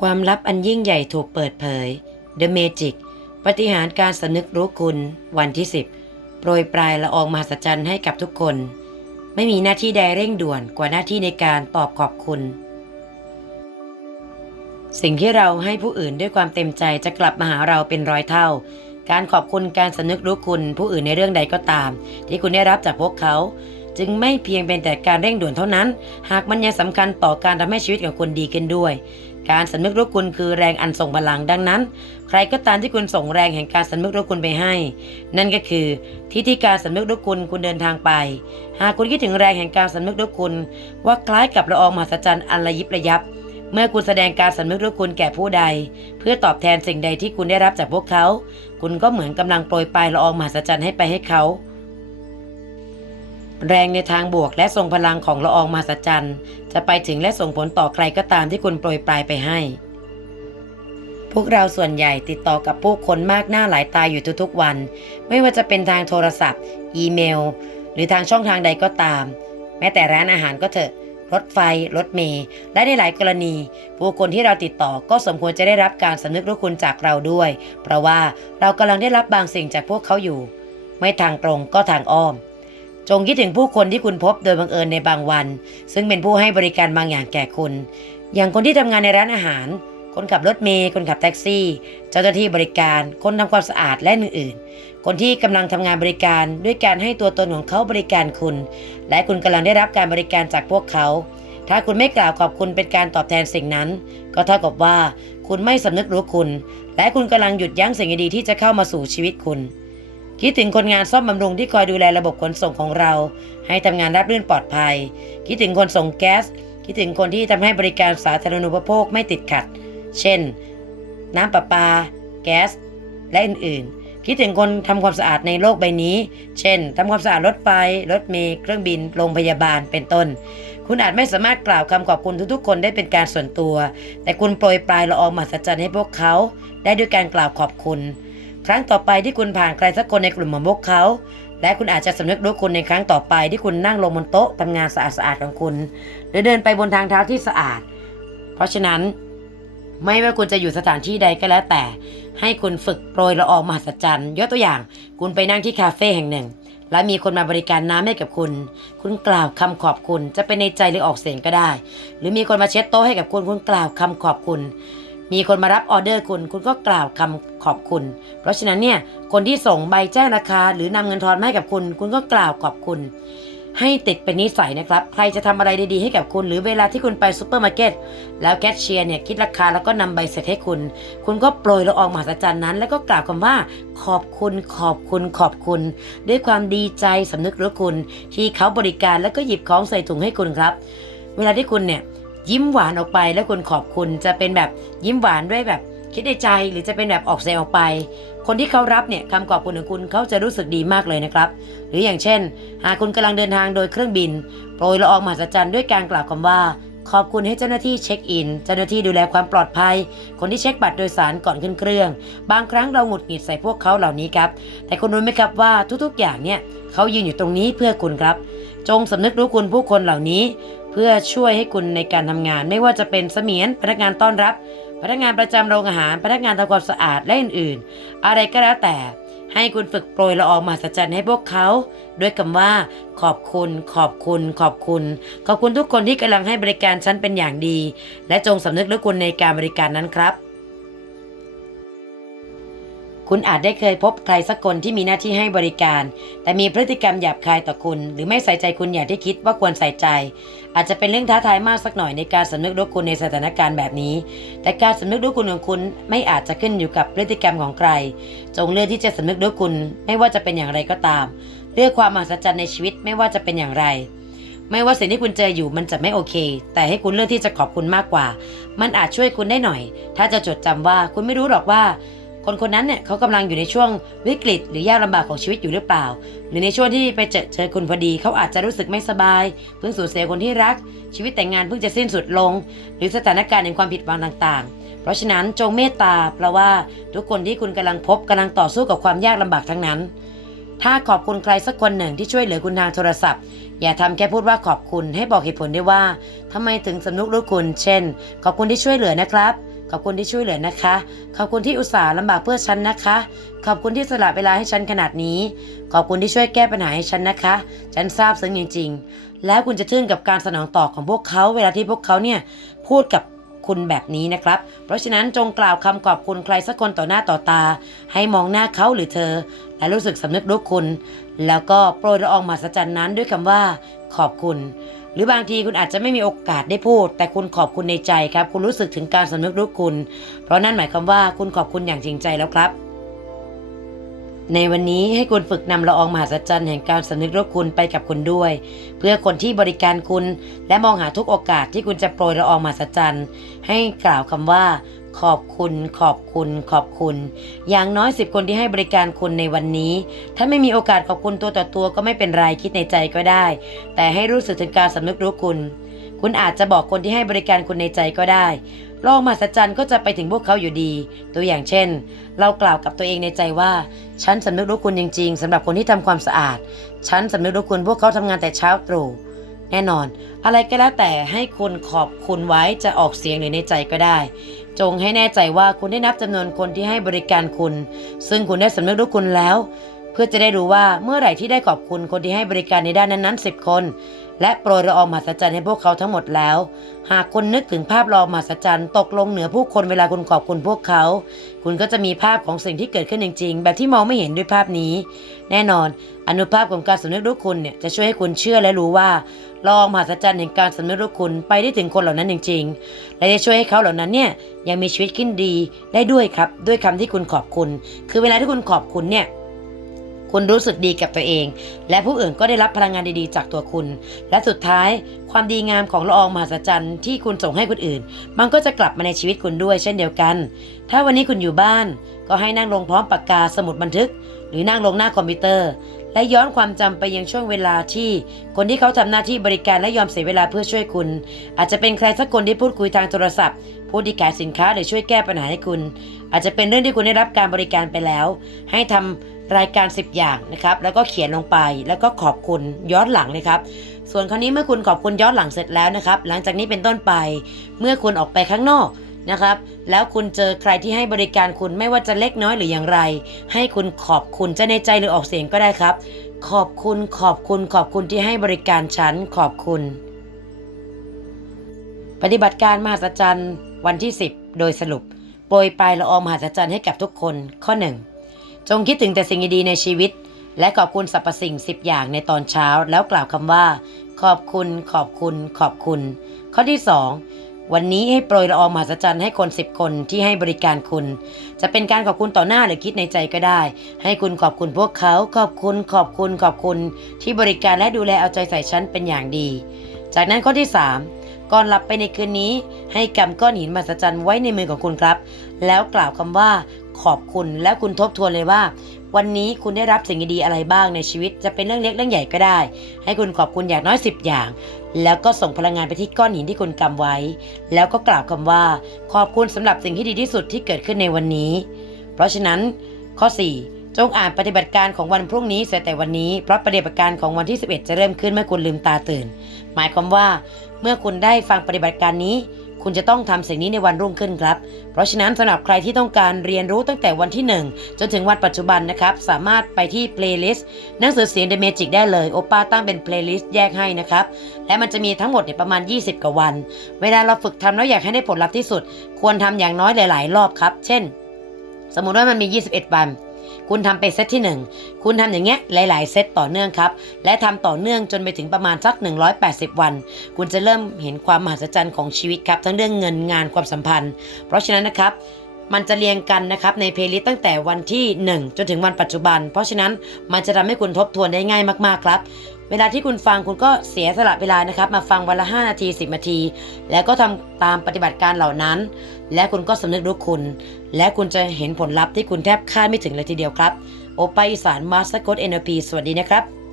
ความลับอันยิ่งใหญ่ถูกเปิดเผย The Magic ปฏิหารการสนึกรู้คุณวันที่ 10 โปรยปลายละอองมหัศจรรย์ให้กับทุกคน ไม่มีหน้าที่ใดเร่งด่วนกว่าหน้าที่ในการตอบขอบคุณ สิ่งที่เราให้ผู้อื่นด้วยความเต็มใจจะกลับมาหาเราเป็นร้อยเท่า การขอบคุณการสนึกรู้คุณผู้อื่นในเรื่องใดก็ตาม ที่คุณได้รับจากพวกเขา จึงไม่เพียงเป็นแต่การเร่งด่วนเท่านั้น หากมันยังสำคัญต่อการทำให้ชีวิตของคุณดีขึ้นด้วย การสำนึกรู้คุณคือแรงอันส่งพลังดังนั้น ใครก็ตามที่คุณส่งแรงแห่งการสำนึกรู้คุณไปให้ นั่นก็คือที่ที่การสำนึกรู้คุณคุณเดินทางไป หากคุณคิดถึงแรงแห่งการสำนึกรู้คุณ ว่าคล้ายกับละอองมหัศจรรย์อันระยิบระยับ เมื่อคุณแสดงการสำนึกรู้คุณแก่ผู้ใด เพื่อตอบแทนสิ่งใดที่คุณได้รับจากพวกเขา คุณก็เหมือนกำลังโปรยปลายละอองมหัศจรรย์ให้ไปให้เขา แรงในทางบวกและทรงพลังของละอองมหัศจรรย์ จะไปถึงและส่งผลต่อใครก็ตามที่คุณโปรยปลายไปให้ พวกเราส่วนใหญ่ติดต่อกับผู้คนมากหน้าหลายตาอยู่ทุกๆวัน ไม่ว่าจะเป็นทางโทรศัพท์ อีเมล หรือทางช่องทางใดก็ตาม แม้แต่ร้านอาหารก็เถอะ รถไฟ รถเมล์และในหลายกรณี ผู้คนที่เราติดต่อก็สมควรจะได้รับการสำนึกรู้คุณจากเราด้วย เพราะว่าเรากำลังได้รับบางสิ่งจากพวกเขาอยู่ ไม่ทางตรงก็ทางอ้อม จงคิดถึงผู้คนที่คุณพบโดยบังเอิญในบางวัน ซึ่งเป็นผู้ให้บริการบางอย่างแก่คุณ อย่างคนที่ทำงานในร้านอาหาร คนขับรถเมล์คนขับแท็กซี่ เจ้าหน้าที่บริการ คนทำความสะอาดและอื่นๆ คนที่กำลังทำงานบริการด้วยการให้ตัวตนของเขาบริการคุณ และคุณกำลังได้รับการบริการจากพวกเขา ถ้าคุณไม่กล่าวขอบคุณเป็นการตอบแทนสิ่งนั้น ก็เท่ากับว่า คุณไม่สำนึกรู้คุณ และคุณกำลังหยุดยั้งสิ่งดีๆที่จะเข้ามาสู่ชีวิตคุณ คิดถึงคนงานซ่อมบำรุงที่คอยดูแลระบบขนส่งของเรา ให้ทำงานราบรื่นปลอดภัย คิดถึงคนส่งแก๊ส คิดถึงคนที่ทำให้บริการสาธารณูปโภคไม่ติดขัด เช่น น้ำประปา แก๊ส และอื่นๆ คิดถึงคนทำความสะอาดในโลกใบนี้ เช่นทำความสะอาดรถไฟ รถเมล์เครื่องบิน โรงพยาบาล เป็นต้น คุณอาจไม่สามารถกล่าวคำขอบคุณทุกๆ คนได้เป็นการส่วนตัว แต่คุณโปรยปลายละอองมหัศจรรย์ให้พวกเขา ได้ด้วยการกล่าวขอบคุณ ครั้งต่อไปที่คุณผ่านใครสักคนในกลุ่มของพวกเขา และคุณอาจจะสำนึกรู้คุณในครั้งต่อไปที่คุณนั่งลงบนโต๊ะทำงานสะอาดๆของคุณ หรือเดินไปบนทางเท้าที่สะอาด เพราะฉะนั้น ไม่ว่าคุณจะอยู่สถานที่ใดก็แล้วแต่ ให้คุณฝึกโปรยละอองมหัศจรรย์ยกตัวอย่าง คุณไปนั่งที่คาเฟ่แห่งหนึ่ง และมีคนมาบริการน้ำให้กับคุณ คุณกล่าวคำขอบคุณ จะเป็นในใจหรือออกเสียงก็ได้ หรือมีคนมาเช็ดโต๊ะให้กับคุณคุณกล่าวคำขอบคุณ มีคนมารับออเดอร์คุณ คุณก็กล่าวคำ ขอบคุณ เพราะฉะนั้นเนี่ยคนที่ส่งใบแจ้งราคา หรือนำเงินทอนมาให้กับคุณ คุณก็กล่าวขอบคุณ ให้ติดเป็นนิสัยนะครับ ใครจะทำอะไรดีๆให้กับคุณ หรือเวลาที่คุณไปซูเปอร์มาร์เก็ตแล้วแคชเชียร์เนี่ยคิดราคาแล้วก็นำใบเสร็จให้คุณ คุณก็โปรยละอองมหัศจรรย์นั้น แล้วก็กล่าวคำว่าขอบคุณขอบคุณขอบคุณ ด้วยความดีใจสำนึกรู้คุณ ที่เขาบริการแล้วก็หยิบของใส่ถุงให้คุณครับ เวลาที่คุณเนี่ยยิ้มหวานออกไปแล้วคุณขอบคุณจะเป็นแบบยิ้มหวานด้วยแบบ คิดในใจหรือจะเป็นแบบออกเสียงออกไป คนที่เขารับเนี่ยคำขอบคุณของคุณเขาจะรู้สึกดีมากเลยนะครับ หรืออย่างเช่น หากคุณกำลังเดินทางโดยเครื่องบิน โปรยละอองมหัศจรรย์ด้วยการกล่าวคำว่า ขอบคุณให้เจ้าหน้าที่เช็คอิน เจ้าหน้าที่ดูแลความปลอดภัย คนที่เช็คบัตรโดยสารก่อนขึ้นเครื่อง บางครั้งเราหงุดหงิดใส่พวกเขาเหล่านี้ครับ แต่คุณรู้ไหมครับว่าทุกๆ อย่างเนี่ยเขายืนอยู่ตรงนี้เพื่อคุณครับ จงสำนึกรู้คุณผู้คนเหล่านี้ เพื่อช่วยให้คุณในการทำงาน ไม่ว่าจะเป็นเสมียนพนักงานต้อนรับ พนักงานประจำโรงอาหาร พนักงานทำความสะอาดและอื่นๆ อะไรก็แล้วแต่ ให้คุณฝึกโปรยละอองมหัศจรรย์ให้พวกเขา ด้วยคำว่า ขอบคุณ ขอบคุณ ขอบคุณ ขอบคุณทุกคนที่กำลังให้บริการฉันเป็นอย่างดี และจงสำนึกด้วยคุณในการบริการนั้นครับ คุณอาจได้เคยพบใครสักคนที่มีหน้าที่ให้บริการ แต่มีพฤติกรรมหยาบคายต่อคุณ หรือไม่ใส่ใจคุณอย่างที่คิดว่าควรใส่ใจ อาจจะเป็นเรื่องท้าทายมากสักหน่อยในการสำนึกรู้คุณในสถานการณ์แบบนี้ แต่การสำนึกรู้คุณของคุณไม่อาจจะขึ้นอยู่กับพฤติกรรมของใคร จงเลือกที่จะสำนึกรู้คุณ ไม่ว่าจะเป็นอย่างไรก็ตาม เลือกความมหัศจรรย์ในชีวิตไม่ว่าจะเป็นอย่างไรไม่ว่าสิ่งที่คุณเจออยู่มันจะไม่โอเค แต่ให้คุณเลือกที่จะขอบคุณมากกว่า มันอาจช่วยคุณได้หน่อย ถ้าจะจดจำว่าคุณไม่รู้หรอกว่า คนคนนั้นเนี่ยเขากำลังอยู่ในช่วงวิกฤต หรือยากลำบากของชีวิตอยู่หรือเปล่า หรือในช่วงที่ไปเจอเจอคุณพอดีเขาอาจจะรู้สึกไม่สบาย เพิ่งสูญเสียคนที่รัก ชีวิตแต่งงานเพิ่งจะสิ้นสุดลง หรือสถานการณ์แห่งความผิดหวังต่างๆ เพราะฉะนั้นจงเมตตาเพราะว่าทุกคนที่คุณกำลังพบกำลังต่อสู้กับความยากลำบากทั้งนั้น ถ้าขอบคุณใครสักคนหนึ่งที่ช่วยเหลือคุณทางโทรศัพท์ อย่าทำแค่พูดว่าขอบคุณให้บอกเหตุผลได้ว่าทำไมถึงสำนึกรู้คุณ เช่น ขอบคุณที่ช่วยเหลือนะครับ ขอบคุณที่ช่วยเหลือนะคะ ขอบคุณที่อุตส่าห์ลำบากเพื่อฉันนะคะ ขอบคุณที่สละเวลาให้ฉันขนาดนี้ ขอบคุณที่ช่วยแก้ปัญหาให้ฉันนะคะ ฉันซาบซึ้งจริง ๆ แล้วคุณจะทึ่งกับการสนองตอบของพวกเขา เวลาที่พวกเขาเนี่ยพูดกับคุณแบบนี้นะครับ เพราะฉะนั้นจงกล่าวคำขอบคุณใครสักคนต่อหน้าต่อตา ให้มองหน้าเขาหรือเธอ และรู้สึกสำนึกรู้คุณ แล้วก็โปรยละอองมหัศจรรย์นั้นด้วยคำว่า ขอบคุณ หรือบางทีคุณอาจจะไม่มีโอกาสได้พูด แต่คุณขอบคุณในใจครับ คุณรู้สึกถึงการสำนึกรู้คุณ เพราะนั่นหมายความว่าคุณขอบคุณอย่างจริงใจแล้วครับ ในวันนี้ให้คุณฝึกนำละอองมหาสัจจรรย์แห่งการสำนึกรู้คุณไปกับคุณด้วย เพื่อคนที่บริการคุณและมองหาทุกโอกาสที่คุณจะโปรยละอองมหาสัจจรรย์ให้กล่าวคำว่า ขอบคุณ ขอบคุณ ขอบคุณ อย่างน้อยสิบคนที่ให้บริการคุณในวันนี้ ถ้าไม่มีโอกาสขอบคุณตัวต่อตัวก็ไม่เป็นไรคิดในใจก็ได้ แต่ให้รู้สึกถึงการสำนึกรู้คุณ คุณอาจจะบอกคนที่ให้บริการคุณในใจก็ได้ลองมหัศจรรย์ก็จะไปถึงพวกเขาอยู่ดี ตัวอย่างเช่น เรากล่าวกับตัวเองในใจว่า ฉันสำนึกรู้คุณจริง ๆสำหรับคนที่ทำความสะอาด ฉันสำนึกรู้คุณพวกเขาทำงานแต่เช้าตรู่แน่นอน อะไรก็แล้วแต่ให้คุณขอบคุณไว้จะออกเสียงหรือในใจก็ได้ จงให้แน่ใจว่าคุณได้นับจำนวนคนที่ให้บริการคุณ ซึ่งคุณได้สำนึกรู้คุณแล้ว เพื่อจะได้รู้ว่าเมื่อไหร่ที่ได้ขอบคุณคนที่ให้บริการในด้านนั้นๆ10 คน และโปรยละอองมหัศจรรย์ให้พวกเขาทั้งหมดแล้ว หากคุณนึกถึงภาพละอองมหัศจรรย์ตกลงเหนือผู้คนเวลาคุณขอบคุณพวกเขา คุณก็จะมีภาพของสิ่งที่เกิดขึ้นจริง ๆ แบบที่มองไม่เห็นด้วยภาพนี้ แน่นอน อนุภาพของการสำนึกรู้คุณเนี่ยจะช่วยให้คุณเชื่อและรู้ว่าละอองมหัศจรรย์แห่งการสำนึกรู้คุณไปได้ถึงคนเหล่านั้นจริงๆ และจะช่วยให้เขาเหล่านั้นเนี่ยยังมีชีวิตขึ้นดีได้ด้วยครับ ด้วยคำที่คุณขอบคุณ คือเวลาที่คุณขอบคุณเนี่ย คุณรู้สึกดีกับตัวเอง และผู้อื่นก็ได้รับพลังงานดีๆ จากตัวคุณ และสุดท้ายความดีงามของละอองมหัศจรรย์ที่คุณส่งให้คนอื่น มันก็จะกลับมาในชีวิตคุณด้วยเช่นเดียวกัน ถ้าวันนี้คุณอยู่บ้าน ก็ให้นั่งลงพร้อมปากกาสมุดบันทึก หรือนั่งลงหน้าคอมพิวเตอร์ และย้อนความจำไปยังช่วงเวลาที่ คนที่เขาทำหน้าที่บริการและยอมเสียเวลาเพื่อช่วยคุณ อาจจะเป็นใครสักคนที่พูดคุยทางโทรศัพท์ผู้ที่ขายสินค้าหรือช่วยแก้ปัญหาให้คุณ อาจจะเป็นเรื่องที่คุณได้รับการบริการไปแล้ว ให้ทำ รายการ 10 อย่างนะครับ แล้วก็เขียนลงไป แล้วก็ขอบคุณย้อนหลังเลยครับ ส่วนคราวนี้เมื่อคุณขอบคุณย้อนหลังเสร็จแล้วนะครับ หลังจากนี้เป็นต้นไป เมื่อคุณออกไปข้างนอกนะครับ แล้วคุณเจอใครที่ให้บริการคุณไม่ว่าจะเล็กน้อยหรืออย่างไร ให้คุณขอบคุณจะในใจหรือออกเสียงก็ได้ครับ ขอบคุณขอบคุณขอบคุณที่ให้บริการฉันขอบคุณ ปฏิบัติการมหัศจรรย์วันที่ 10 โดยสรุปโปรยปลายละอองมหัศจรรย์ให้กับทุกคนข้อ 1 จงคิดถึงแต่สิ่งดีๆในชีวิต และขอบคุณสรรพสิ่ง10อย่างในตอนเช้า แล้วกล่าวคำว่า ขอบคุณ ขอบคุณ ขอบคุณ ข้อที่ 2 วันนี้ให้โปรยละอองมหัศจรรย์ให้คน 10 คนที่ให้บริการคุณ จะเป็นการขอบคุณต่อหน้าหรือคิดในใจก็ได้ ให้คุณขอบคุณพวกเขา ขอบคุณ ขอบคุณ ขอบคุณ ที่บริการและดูแลเอาใจใส่ฉันเป็นอย่างดี จากนั้นข้อที่ 3ก่อนหลับไปในคืนนี้ ให้กำก้อนหินมหัศจรรย์ไว้ในมือของคุณครับ แล้วกล่าวคำว่า ขอบคุณและคุณทบทวนเลยว่า วันนี้คุณได้รับสิ่งดีๆอะไรบ้างในชีวิต จะเป็นเรื่องเล็กเรื่องใหญ่ก็ได้ ให้คุณขอบคุณอย่างน้อย 10 อย่าง แล้วก็ส่งพลังงานไปที่ก้อนหินที่คุณกำไว้ แล้วก็กล่าวคำว่า ขอบคุณสำหรับสิ่งที่ดีที่สุดที่เกิดขึ้นในวันนี้ เพราะฉะนั้น ข้อ 4 จงอ่านปฏิบัติการของวันพรุ่งนี้เสียแต่วันนี้เพราะปฏิบัติการของวันที่ 11 จะเริ่มขึ้นเมื่อคุณลืมตาตื่น หมายความว่า เมื่อคุณได้ฟังปฏิบัติการนี้ คุณจะต้องทำสิ่งนี้ในวันรุ่งขึ้นครับ เพราะฉะนั้นสำหรับใครที่ต้องการเรียนรู้ตั้งแต่วันที่ 1 จนถึงวันปัจจุบันนะครับ สามารถไปที่ playlist หนังสือเสียง The Magic ได้เลยโอป้าตั้งเป็น playlist แยกให้นะครับ และมันจะมีทั้งหมดเนี่ยประมาณ 20 กว่าวัน เวลาเราฝึกทำแล้วอยากให้ได้ผลลัพธ์ที่สุด ควรทำอย่างน้อยหลาย ๆ รอบครับ เช่น สมมุติว่ามันมี 21 วัน คุณทำไปเซตที่ 1 คุณทำอย่างเงี้ยหลาย ๆ เซตต่อเนื่องครับ และทำต่อเนื่องจนไปถึงประมาณสัก 180 วัน คุณจะเริ่มเห็นความมหัศจรรย์ของชีวิตครับ ทั้งเรื่องเงินงานความสัมพันธ์ เพราะฉะนั้นนะครับ มันจะเรียงกันนะครับในเพลย์ลิสต์ตั้งแต่วันที่ 1 จนถึงวันปัจจุบัน เพราะฉะนั้นมันจะทำให้คุณทบทวนได้ง่ายมากๆครับ เวลาที่คุณฟังคุณก็เสียสละเวลานะครับ มาฟังวันละ 5 นาที 10 นาที แล้วก็ทำตามปฏิบัติการเหล่านั้น และคุณก็สำนึกรู้คุณ และคุณจะเห็นผลลัพธ์ที่คุณแทบคาดไม่ถึงเลยทีเดียวครับ โอปาอีสานมาสเตอร์โค้ดเอ็นพีสวัสดีนะครับ